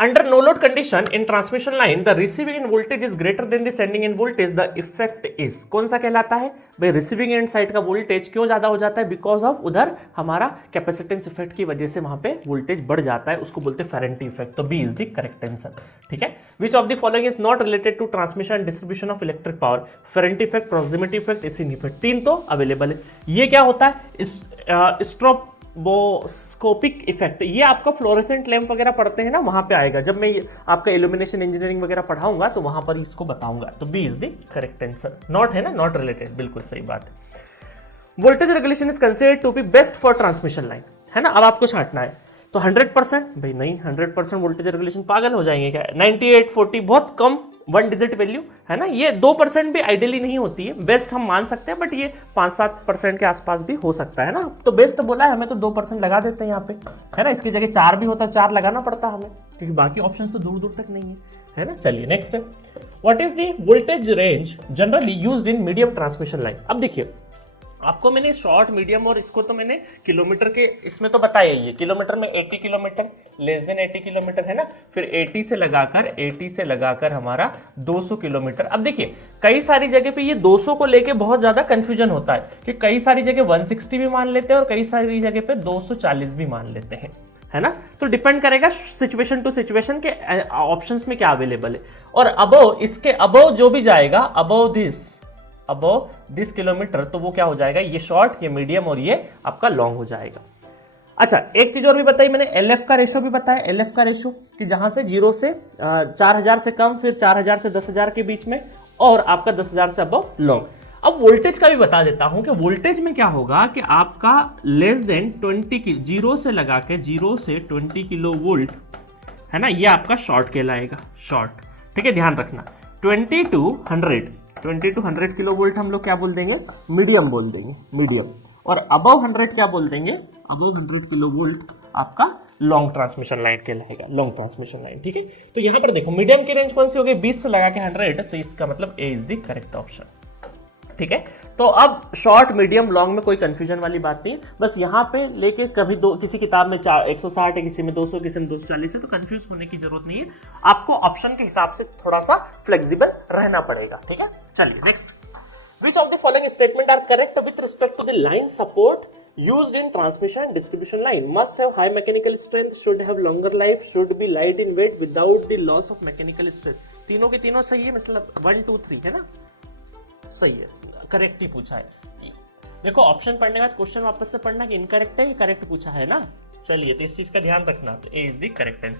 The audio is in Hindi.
Under no load condition in transmission line, the receiving end voltage is greater than the sending end voltage. The effect is कौन सा कहलाता है भाई? रिसीविंग एंड साइड का वोल्टेज क्यों ज्यादा हो जाता है? बिकॉज ऑफ उधर हमारा कैपेसिटेंस इफेक्ट की वजह से वहां पे वोल्टेज बढ़ जाता है, उसको बोलते हैं फेरेंटी इफेक्ट. तो B is the correct answer. ठीक है. Which of the following is not related to transmission and distribution of electric power? Ferranti effect, proximity effect, skin effect. तीन तो अवेलेबल है. ये क्या होता है? Stroboscopic effect. ये आपका फ्लोरेसेंट लैंप वगैरह पढ़ते हैं ना, वहां पे आएगा. जब मैं आपका इल्यूमिनेशन इंजीनियरिंग वगैरह पढ़ाऊंगा तो वहां पर इसको बताऊंगा. तो B is the correct answer. Not है ना, नॉट रिलेटेड, बिल्कुल सही बात है. Voltage regulation is considered to be best for transmission line, है ना. अब आपको छांटना है तो 100% भाई नहीं, 100% वोल्टेज रेगुलेशन पागल हो जाएंगे क्या? 98, 40 बहुत कम, 1 डिजिट वैल्यू, है ना. ये 2% भी आइडियली नहीं होती है. बेस्ट हम मान सकते हैं, बट ये 5-7% के आसपास भी हो सकता है ना. तो बेस्ट बोला है हमें तो 2% लगा देते हैं यहाँ पे, है ना. इसकी जगह 4 भी होता, 4 लगाना पड़ता हमें, क्योंकि बाकी ऑप्शन तो दूर दूर तक नहीं है ना. चलिए नेक्स्ट है. What is the voltage range generally used in medium transmission line? अब देखिए, आपको मैंने शॉर्ट, मीडियम और इसको तो मैंने किलोमीटर के इसमें तो बताया ही है. किलोमीटर में 80 किलोमीटर, लेस देन 80 किलोमीटर, है ना. फिर 80 से लगाकर हमारा 200 किलोमीटर. अब देखिए, कई सारी जगह पे ये 200 को लेके बहुत ज्यादा कंफ्यूजन होता है कि कई सारी जगह 160 भी मान लेते हैं और कई सारी जगह पे 240 भी मान लेते हैं, है ना. तो डिपेंड करेगा सिचुएशन टू सिचुएशन के ऑप्शंस में क्या अवेलेबल है. और अबव, इसके अबव जो भी जाएगा, अबव दिस किलोमीटर, तो वो क्या हो जाएगा? ये शॉर्ट, ये मीडियम और ये आपका लॉन्ग हो जाएगा. अच्छा, एक चीज और भी बताई मैंने, एलएफ का रेशो भी बताया. एलएफ का रेशो कि जहां से 0 से 4000 से कम, फिर 4000 से 10,000 के बीच में, और आपका 10,000 से अबव लॉन्ग. अब वोल्टेज का भी बता देता हूं कि वोल्टेज में क्या होगा कि आपका लेस देन 20 की 0 से लगा के 0 से 20 किलो वोल्ट, है ना, ये आपका शॉर्ट कहलाएगा. शॉर्ट, ठीक है, ध्यान रखना. 20 to 100 किलो वोल्ट हम लोग क्या बोल देंगे? मीडियम बोल देंगे, मीडियम. और अबव 100 क्या बोल देंगे? अबव 100 किलो वोल्ट आपका लॉन्ग ट्रांसमिशन लाइन कहलाएगा, लॉन्ग ट्रांसमिशन लाइन. ठीक है. तो यहां पर देखो, मीडियम की रेंज कौन सी हो गई? 20 से लगा के 100, तो इसका मतलब ए इज द करेक्ट ऑप्शन. ठीक है. तो अब शॉर्ट, मीडियम, लॉन्ग में कोई कंफ्यूजन वाली बात नहीं है. बस यहाँ पे लेके कभी किसी किताब में 160 है, किसी में 200, किसी में 240 है, तो कंफ्यूज होने की जरूरत नहीं है. आपको ऑप्शन के हिसाब से थोड़ा सा फ्लेक्सिबल रहना पड़ेगा. ठीक है. चलिए next. Which of the following statement are correct with respect to the line support used in transmission and distribution line? Must have high mechanical strength, should have longer life, should be light in weight without the loss of mechanical strength. तीनों के तीनों सही है, मतलब 1, 2, 3 है ना, सही है, करेक्ट ही पूछा है. देखो, ऑप्शन पढ़ने के बाद क्वेश्चन वापस से पढ़ना कि इनकरेक्ट है कि करेक्ट पूछा है ना. चलिए, तो इस चीज का ध्यान रखना. तो ए इज द करेक्ट आंसर.